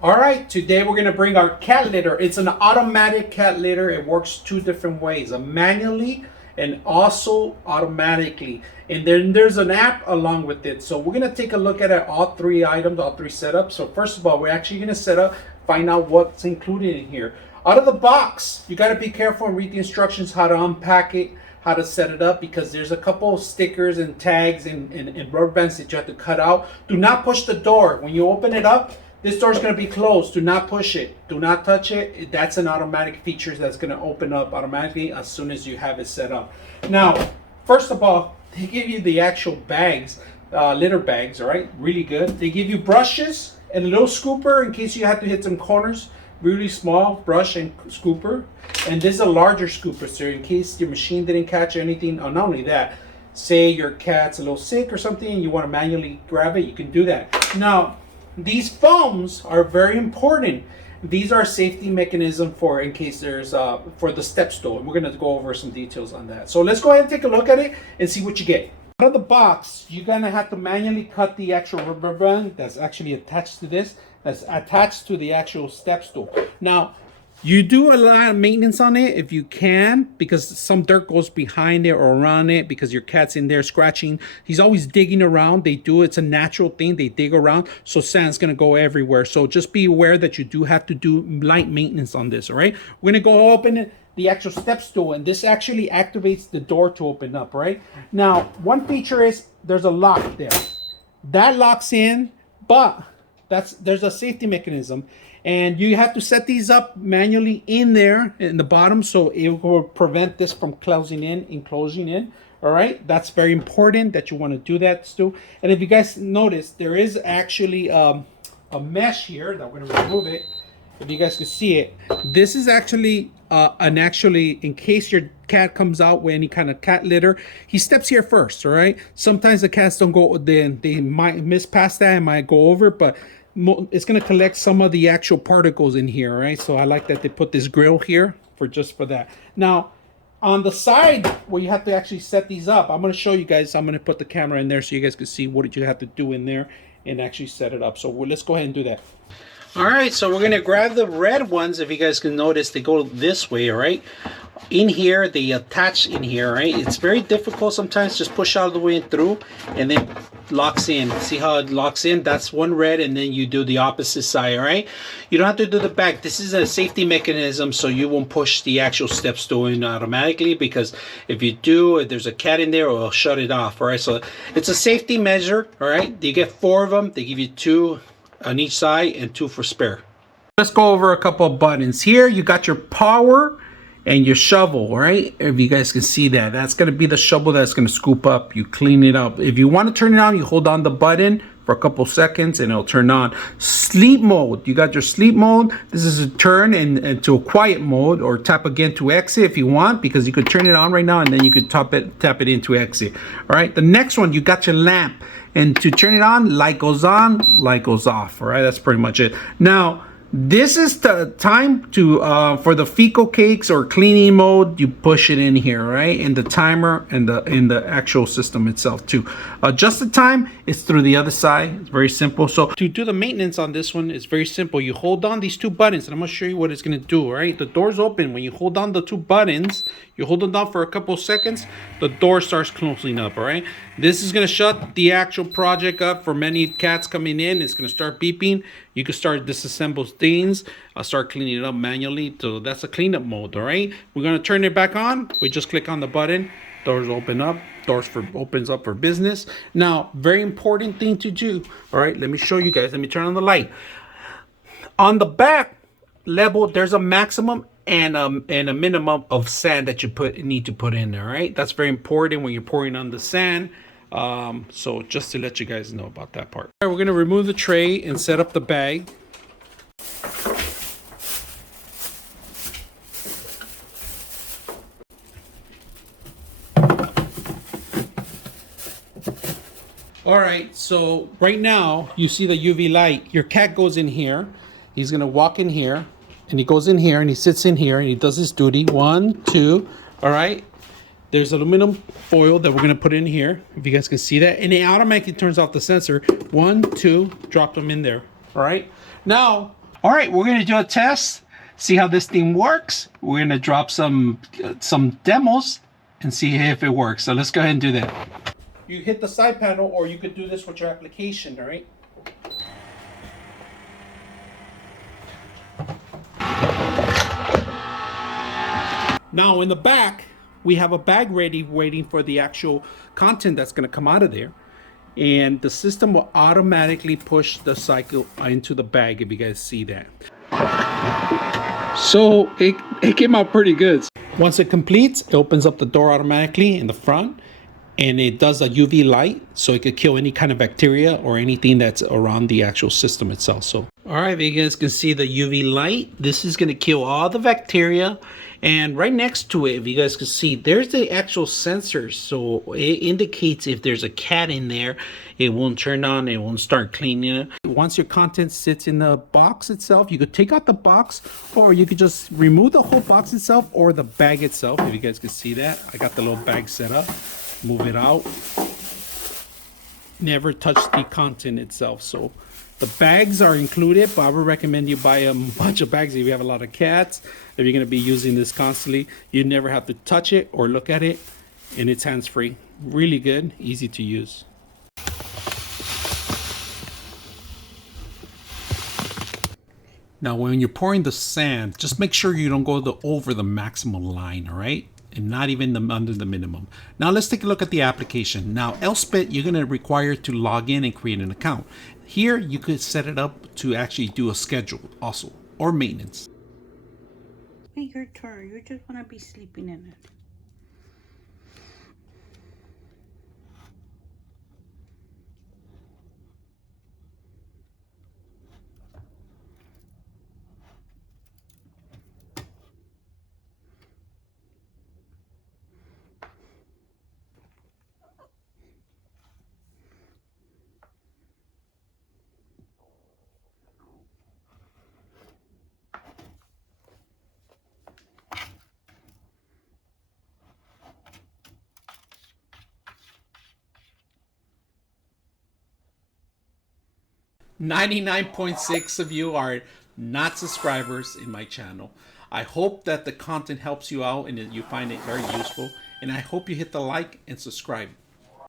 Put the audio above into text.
All right, today we're gonna bring our cat litter. It's an automatic cat litter. It works two different ways, a manually and also automatically. And then there's an app along with it. So we're gonna take a look at it, all three items, all three setups. So first of all, we're actually gonna set up, find out what's included in here. Out of the box, you gotta be careful and read the instructions, how to unpack it, how to set it up, because there's a couple of stickers and tags and rubber bands that you have to cut out. Do not push the door. When you open it up, this door is going to be closed. Do not push it. Do not touch it. That's an automatic feature that's going to open up automatically as soon as you have it set up. Now, first of all, they give you the actual bags, litter bags, all right? Really good. They give you brushes and a little scooper in case you have to hit some corners. Really small brush and scooper. And this is a larger scooper, so in case your machine didn't catch anything. Oh, not only that, say your cat's a little sick or something and you want to manually grab it, you can do that. Now, these foams are very important. These are a safety mechanism for in case there's for the step stool. And we're going to go over some details on that. So let's go ahead and take a look at it and see what you get. Out of the box, you're going to have to manually cut the actual rubber band that's actually attached to this. That's attached to the actual step stool. Now, you do a lot of maintenance on it if you can, because some dirt goes behind it or around it because your cat's in there scratching. He's always digging around. They do. It's a natural thing. They dig around. So sand's going to go everywhere. So just be aware that you do have to do light maintenance on this. All right. We're going to go open the actual step stool, and this actually activates the door to open up. Right. Now, one feature is there's a lock there. That locks in, but there's a safety mechanism. And you have to set these up manually in there in the bottom, so it will prevent this from closing in and closing in. All right, that's very important that you want to do that, Stu. And if you guys notice, there is actually a mesh here that we're going to remove it. If you guys can see it, this is actually in case your cat comes out with any kind of cat litter, he steps here first. All right. Sometimes the cats don't go, then they might miss past that and might go over, but it's going to collect some of the actual particles in here, right? So I like that they put this grill here for that. Now, on the side where you have to actually set these up, I'm going to show you guys. I'm going to put the camera in there so you guys can see what you have to do in there and actually set it up. So let's go ahead and do that. All right, so we're going to grab the red ones. If you guys can notice, they go this way, all right? In here, they attach in here, right? It's very difficult sometimes. Just push all the way and through, and then locks in. See how it locks in? That's one red, and then you do the opposite side, all right? You don't have to do the back. This is a safety mechanism, so you won't push the actual step stool in automatically, because if you do, if there's a cat in there, it'll shut it off, all right? So it's a safety measure, all right? You get 4 of them. They give you 2 on each side and 2 for spare. Let's go over a couple of buttons. Here you got your power and your shovel, right? If you guys can see that, that's going to be the shovel that's going to scoop up. You clean it up. If you want to turn it on, you hold on the button for a couple seconds and it'll turn on. Sleep mode, you got your sleep mode. This is a turn into a quiet mode, or tap again to exit if you want, because you could turn it on right now and then you could tap it into exit. All right, the next one, you got your lamp, and to turn it on, goes on, light goes off. All right, that's pretty much it. Now, this is the time to for the fecal cakes or cleaning mode. You push it in here, right? In the timer and in the actual system itself too. Adjust the time, it's through the other side. It's very simple. So to do the maintenance on this one, it's very simple. You hold on these 2 buttons, and I'm gonna show you what it's gonna do. All right, the door's open. When you hold on the 2 buttons, you hold them down for a couple seconds, the door starts closing up. All right, this is gonna shut the actual project up for many cats coming in. It's gonna start beeping. You can start disassemble things. I'll start cleaning it up manually. So that's a cleanup mode. All right, we're gonna turn it back on. We just click on the button. Doors open up. Opens up for business. Now, very important thing to do. All right, let me show you guys. Let me turn on the light. On the back level, there's a maximum and a minimum of sand that you need to put in there. All right, that's very important when you're pouring on the sand. So just to let you guys know about that part. All right, we're gonna remove the tray and set up the bag. All right, so right now you see the UV light. Your cat goes in here. He's gonna walk in here, and he goes in here and he sits in here and he does his duty. 1, 2. All right. There's aluminum foil that we're gonna put in here, if you guys can see that, and it automatically turns off the sensor. 1, 2, drop them in there. All right. Now All right, we're gonna do a test, see how this thing works. We're gonna drop some demos and see if it works. So let's go ahead and do that. You hit the side panel, or you could do this with your application, all right? Now in the back, we have a bag ready waiting for the actual content that's gonna come out of there. And the system will automatically push the cycle into the bag, if you guys see that. So it came out pretty good. Once it completes, it opens up the door automatically in the front, and it does a UV light, so it could kill any kind of bacteria or anything that's around the actual system itself. So, all right, you guys can see the UV light. This is gonna kill all the bacteria. And right next to it, if you guys can see, there's the actual sensors. So it indicates if there's a cat in there, it won't turn on, it won't start cleaning it. Once your content sits in the box itself, you could take out the box, or you could just remove the whole box itself or the bag itself. If you guys can see that, I got the little bag set up. Move it out. Never touch the content itself. So the bags are included, but I would recommend you buy a bunch of bags if you have a lot of cats. If you're going to be using this constantly, you never have to touch it or look at it, and it's hands-free. Really good, easy to use. Now, when you're pouring the sand, just make sure you don't go over the maximum line, all right? And not even under the minimum. Now let's take a look at the application. Now Elspeth, you're going to require to log in and create an account. Here you could set it up to actually do a schedule also, or maintenance. Wait, your turn. You just want to be sleeping in it. .6 of you are not subscribers in my channel. I hope that the content helps you out and that you find it very useful. And I hope you hit the like and subscribe.